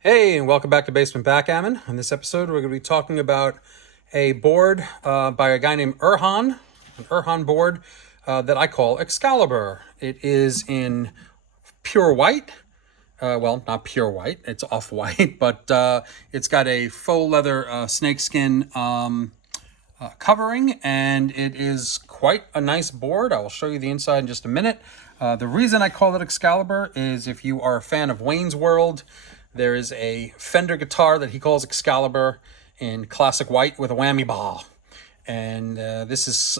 Hey, and welcome back to Basement Backgammon. In this episode, we're going to be talking about a board by a guy named Erhan, an Erhan board that I call Excalibur. It is in pure white. Well, not pure white, it's off-white, but it's got a faux leather snakeskin covering, and it is quite a nice board. I will show you the inside in just a minute. The reason I call it Excalibur is if you are a fan of Wayne's World, there is a Fender guitar that he calls Excalibur in classic white with a whammy ball. And this is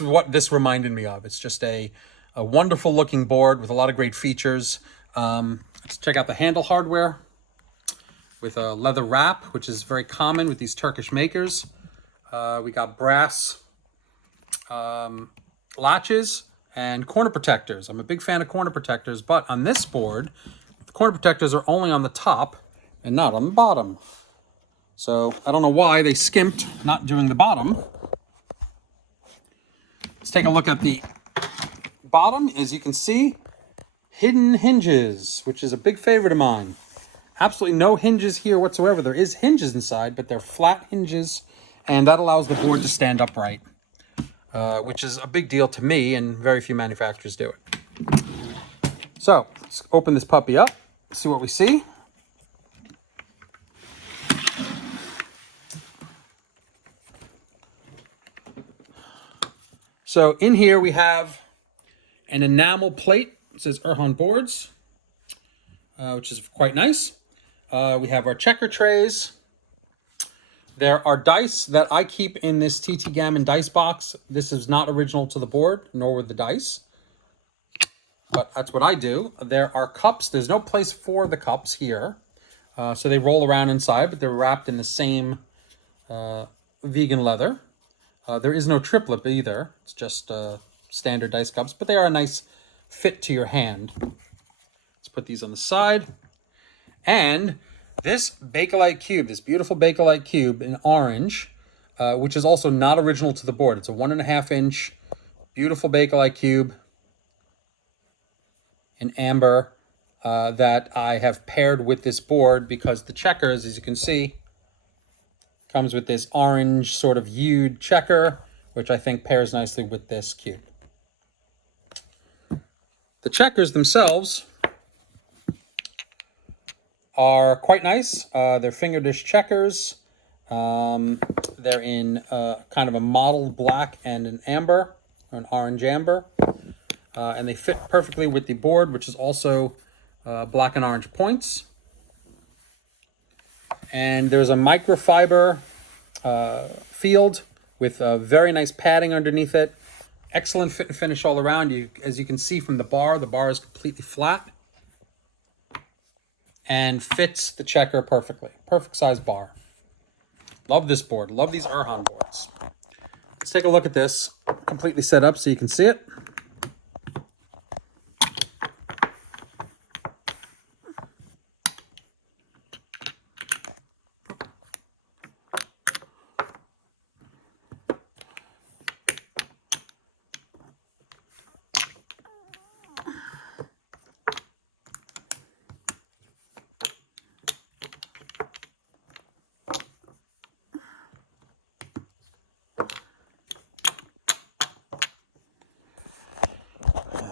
what this reminded me of. It's just a wonderful looking board with a lot of great features. Let's check out the handle hardware with a leather wrap, which is very common with these Turkish makers. We got brass latches and corner protectors. I'm a big fan of corner protectors, but on this board, the corner protectors are only on the top and not on the bottom. So I don't know why they skimped not doing the bottom. Let's take a look at the bottom. As you can see, hidden hinges, which is a big favorite of mine. Absolutely no hinges here whatsoever. There is hinges inside, but they're flat hinges, and that allows the board to stand upright, which is a big deal to me, and very few manufacturers do it. So let's open this puppy up, see what we see. So in here we have an enamel plate. It says Erhan Boards, which is quite nice. We have our checker trays. There are dice that I keep in this TT Gammon dice box. This is not original to the board, nor with the dice, but that's what I do. There are cups. There's no place for the cups here, so they roll around inside, but they're wrapped in the same vegan leather. There is no triplet either. It's just standard dice cups, but they are a nice fit to your hand. Let's put these on the side. And this Bakelite cube, this beautiful Bakelite cube in orange, which is also not original to the board. It's a 1.5 inch beautiful Bakelite cube in amber that I have paired with this board because the checkers, as you can see, comes with this orange sort of hued checker, which I think pairs nicely with this cube. The checkers themselves are quite nice. They're finger dish checkers. They're in kind of a mottled black and an amber, or an orange amber. And they fit perfectly with the board, which is also black and orange points. And there's a microfiber field with a very nice padding underneath it. Excellent fit and finish all around. As you can see from the bar is completely flat and fits the checker perfectly. Perfect size bar. Love this board. Love these Erhan boards. Let's take a look at this completely set up so you can see it.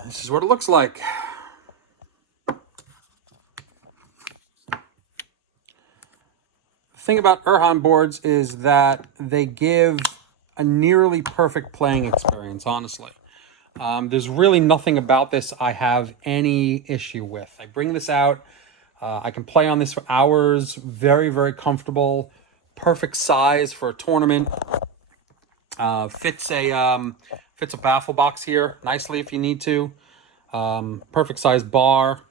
This is what it looks like. The thing about Erhan boards is that they give a nearly perfect playing experience, honestly. There's really nothing about this I have any issue with. I bring this out. I can play on this for hours. Very, very comfortable. Perfect size for a tournament. Fits a baffle box here nicely if you need to. Perfect size bar.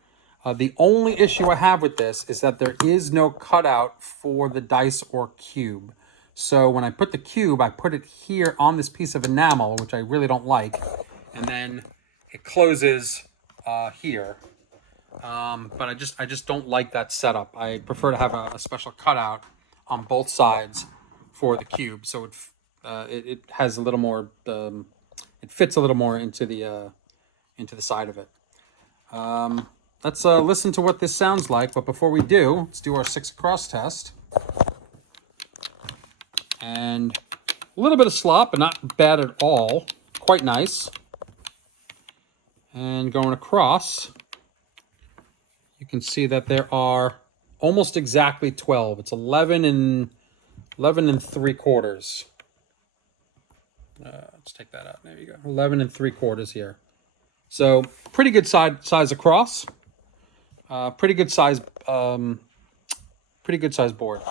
The only issue I have with this is that there is no cutout for the dice or cube. So when I put the cube, I put it here on this piece of enamel, which I really don't like. And then it closes here. But I just don't like that setup. I prefer to have a special cutout on both sides for the cube. So it has a little more, it fits a little more into the side of it. let's listen to what this sounds like. But before we do, let's do our 6 across test. And a little bit of slop, but not bad at all. Quite nice. And going across, you can see that there are almost exactly 12. It's 11 and 3/4. Let's take that out. There you go. 11 and 3/4 here. So pretty good size across. Pretty good size board.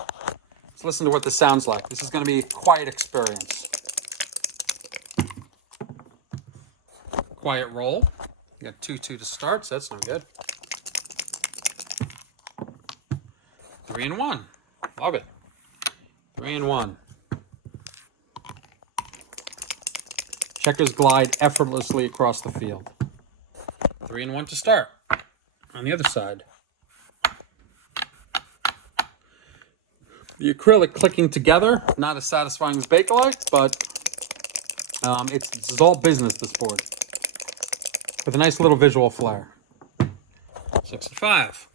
Let's listen to what this sounds like. This is going to be a quiet experience. Quiet roll. You got 2/2 to start, so that's no good. 3 and 1. Love it. 3 and 1. Checkers glide effortlessly across the field. 3 and 1 to start. On the other side. The acrylic clicking together, not as satisfying as Bakelite, but it's all business, this board. With a nice little visual flair. 6 and 5.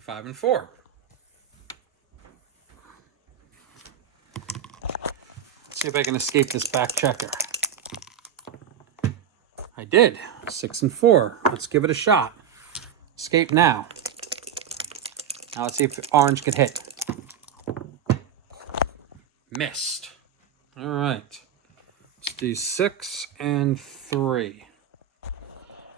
5 and 4. Let's see if I can escape this back checker. I did. 6 and 4. Let's give it a shot. Escape now. Now let's see if orange can hit. Missed. All right. Let's do 6 and 3.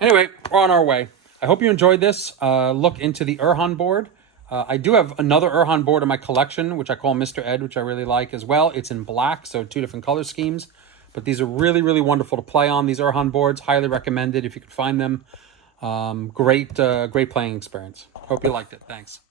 Anyway, we're on our way. I hope you enjoyed this look into the Erhan board. I do have another Erhan board in my collection, which I call Mr. Ed, which I really like as well. It's in black, so 2 different color schemes. But these are really, really wonderful to play on. These Erhan boards, highly recommended if you could find them. Great playing experience. Hope you liked it. Thanks.